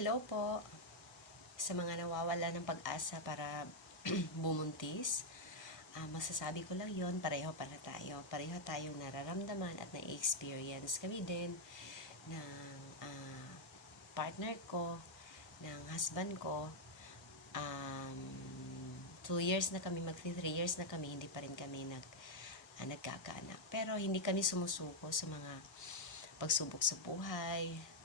Hello po sa mga nawawala ng pag-asa para bumuntis. Ah, masasabi ko lang yon pareho para tayo. Pareho tayong nararamdaman at na-experience kami din ng ah, partner ko, ng husband ko. Um, two years na kami, mag three years na kami, hindi pa rin kami nag, ah, nagkakaanak. Pero hindi kami sumusuko sa mga pagsubok sa buhay,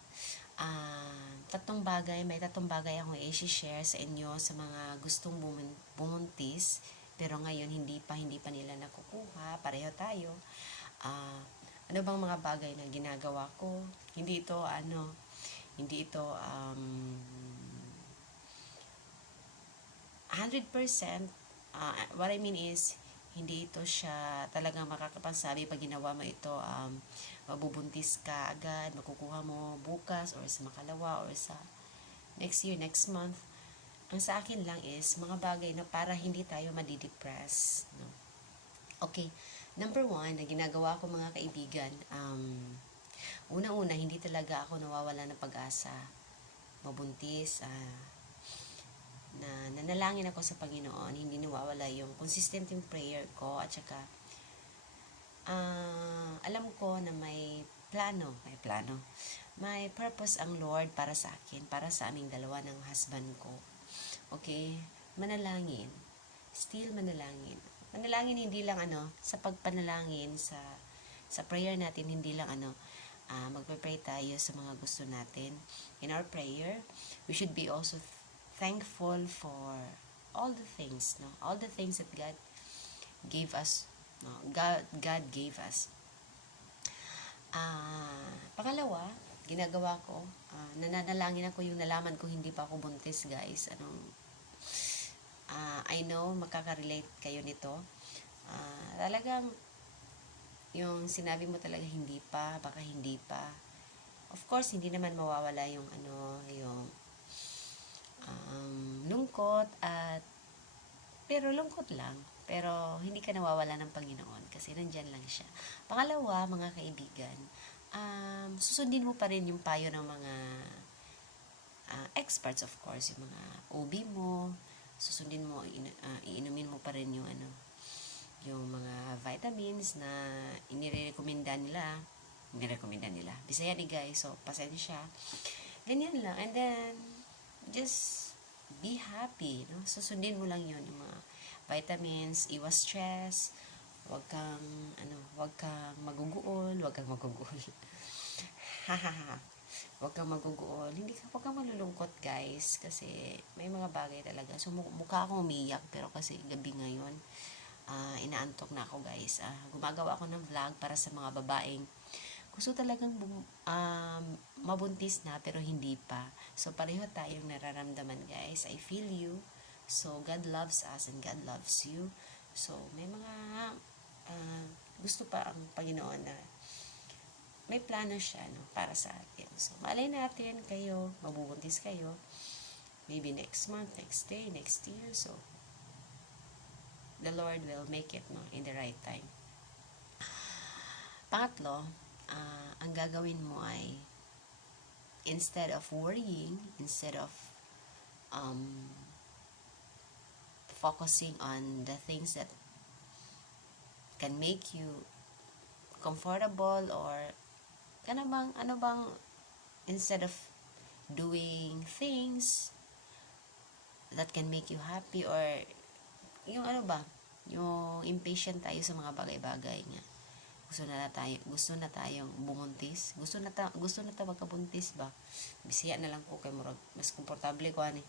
Ah, tatlong bagay, may tatlong bagay akong i-share sa inyo sa mga gustong bumun- bumuntis pero ngayon hindi pa hindi pa nila nakukuha, pareho tayo. Ah, ano bang mga bagay na ginagawa ko? Hindi ito ano, hindi ito um 100% ah, what I mean is hindi ito siya talagang makakapagsabi pag ginawa mo ito um, mabubuntis ka agad, makukuha mo bukas or sa makalawa or sa next year, next month. Ang sa akin lang is mga bagay na para hindi tayo madidepress. No? Okay, number one na ginagawa ko mga kaibigan, um, unang-una, hindi talaga ako nawawala ng pag-asa. Mabuntis, ah, na nanalangin ako sa Panginoon, hindi nawawala yung consistent yung prayer ko at saka ah, alam ko na may plano, may plano. May purpose ang Lord para sa akin, para sa aming dalawa ng husband ko. Okay? Manalangin. Still manalangin. Manalangin hindi lang ano, sa pagpanalangin, sa sa prayer natin, hindi lang ano, ah magpe-pray tayo sa mga gusto natin. In our prayer, we should be also thankful for all the things, no? All the things that God gave us, no? God, God gave us. Ah, pangalawa, ginagawa ko, ah, nananalangin ako yung nalaman ko hindi pa ako buntis, guys. Anong, ah, I know, makaka-relate kayo nito. Ah, talagang, yung sinabi mo talaga hindi pa, baka hindi pa. Of course, hindi naman mawawala yung ano, yung um, lungkot at pero lungkot lang. Pero hindi ka nawawala ng Panginoon kasi nandyan lang siya. Pangalawa, mga kaibigan, um, susundin mo pa rin yung payo ng mga ah, experts of course, yung mga OB mo, susundin mo, in, ah, iinumin mo pa rin yung ano, yung mga vitamins na inirekomenda nila, inirekomenda nila. Bisaya ni guys, so pasensya. Ganyan lang. And then, just be happy, no? Susundin mo lang yun, yung mga vitamins, iwas stress, wag kang, ano, wag kang maguguol, wag kang maguguol. Hahaha. wag kang maguguol. Hindi ka, wag kang malulungkot, guys, kasi may mga bagay talaga. So, mu- mukha akong umiyak, pero kasi gabi ngayon, ah, inaantok na ako, guys. Ah, gumagawa ako ng vlog para sa mga babaeng gusto talagang bum- um, mabuntis na pero hindi pa. So pareho tayong nararamdaman guys. I feel you. So God loves us and God loves you. So may mga uh, gusto pa ang Panginoon na may plano siya no, para sa atin. So malay natin kayo, mabubuntis kayo. Maybe next month, next day, next year. So the Lord will make it no, in the right time. Pangatlo, ah, ang gagawin mo ay instead of worrying, instead of um, focusing on the things that can make you comfortable or ano bang, ano bang instead of doing things that can make you happy or yung ano ba, yung impatient tayo sa mga bagay-bagay nga gusto na, tayo gusto na tayong bumuntis gusto na ta, gusto na ta magkabuntis ba? Bisiya na lang ko kay murag. Mas komportable ko ani.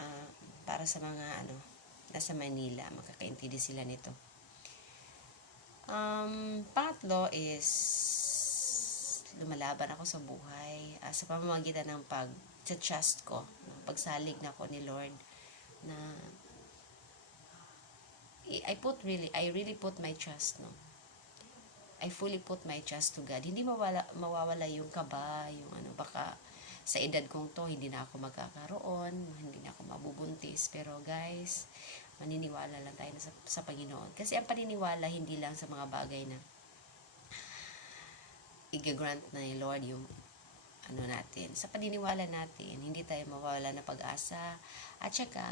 Ah, para sa mga ano nasa Manila makakaintindi sila nito. Um pangatlo is lumalaban ako sa buhay. Ah, sa pamamagitan ng pag trust ko ng pagsalig na ako ni Lord na I put really I really put my trust no I fully put my trust to God. Hindi mawala, mawawala yung kaba, yung ano, baka sa edad kong to, hindi na ako magkakaroon, hindi na ako mabubuntis. Pero guys, maniniwala lang tayo sa, sa Panginoon. Kasi ang paniniwala, hindi lang sa mga bagay na i-grant na ni Lord yung ano natin, sa paniniwala natin, hindi tayo mawawala ng pag-asa. At saka,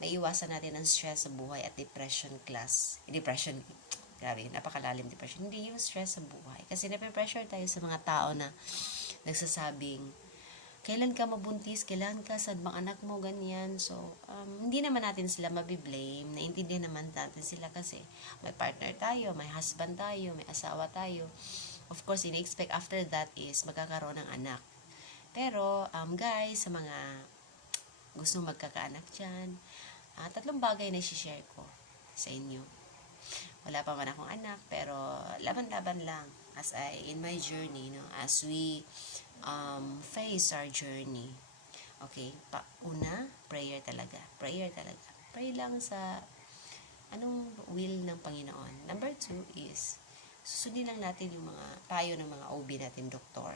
maiwasan natin ang stress sa buhay at depression class. Depression, grabe, napakalalim depression. Hindi yung stress sa buhay. Kasi nape-pressure tayo sa mga tao na nagsasabing, kailan ka mabuntis, kailan ka, saan bang anak mo, ganyan. So, um, hindi naman natin sila mabiblame. Naintindihan naman natin sila kasi may partner tayo, may husband tayo, may asawa tayo. Of course, ini-expect after that is magkakaroon ng anak. Pero, um, guys, sa mga gusto magkakaanak dyan, ah, tatlong bagay na share ko sa inyo. Wala pa man akong anak, pero laban-laban lang as I, in my journey, no, as we um, face our journey. Okay? Pa, una, prayer talaga. Prayer talaga. Pray lang sa anong will ng Panginoon. Number two is, susundin lang natin yung mga payo ng mga OB natin, doktor.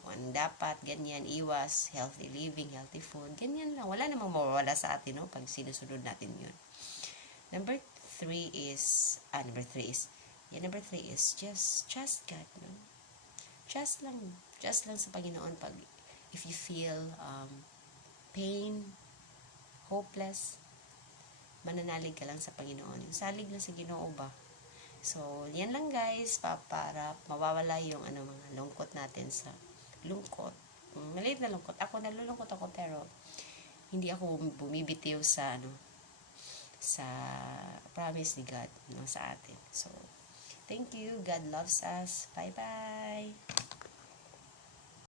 Kung ano dapat, ganyan, iwas, healthy living, healthy food, ganyan lang. Wala namang mawawala sa atin, no, pag sinusunod natin yun. Number three is, ah, number three is, yeah, number three is, just trust God, no? Trust lang, trust lang sa Panginoon pag, if you feel, um, pain, hopeless, mananalig ka lang sa Panginoon. Yung salig lang sa Ginoo ba? So, yan lang guys, pa, para mawawala yung ano, mga lungkot natin sa lungkot. Mm, Maliit na lungkot. Ako, nalulungkot ako, pero hindi ako bumibitiw sa ano, sa promise ni God no, sa atin. So, thank you. God loves us. Bye-bye.